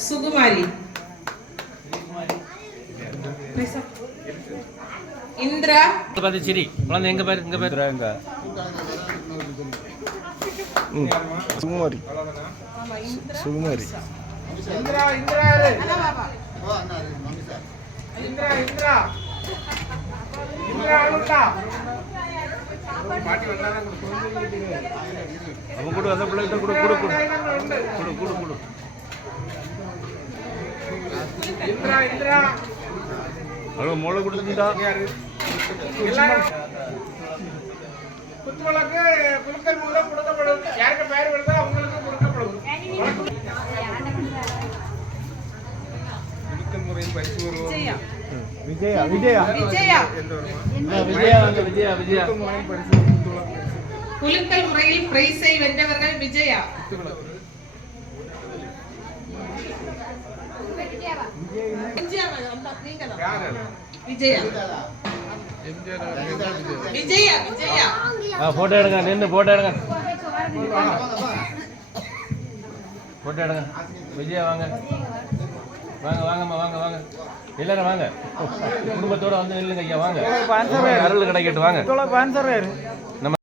சுகுமாரி, இந்திரா, சரி குழந்தை எங்க பேர் சுகுமாரி சுகுமாரி இந்திரா இந்திரா இந்திரா இந்திரா இந்திரா அழுட்டா அவன் கூட அந்த பிள்ளைகிட்ட கூட கூட கூட கூட கூட இந்திரா இந்திரா அவளோ மோளை கொடுத்துட்டா குத்துவழக்கு குலுக்கல் மூலம் கொடுக்கப்படும். யாருக்கு பெயர் வருதோ அவங்களுக்கு கொடுக்கப்படும். குலுக்கல் முறையில் பரிசு வருவோம். விஜயா விஜயா விஜயா விஜயா விஜயா குலுக்கல் முறையில் பிரைஸை வென்றவர்கள் விஜயா. விஜயா விஜயா விஜயா போட்டோ எடுங்க நின்று போட்டோ எடுங்க போட்டோ எடுங்க விஜயா வாங்க வாங்க வாங்கம்மா வாங்க வாங்க எல்லாரும் வாங்க குடும்பத்தோட வந்து நில்லுங்க ஐயா வாங்க அருள் கிடைக்கட்டும் வாங்க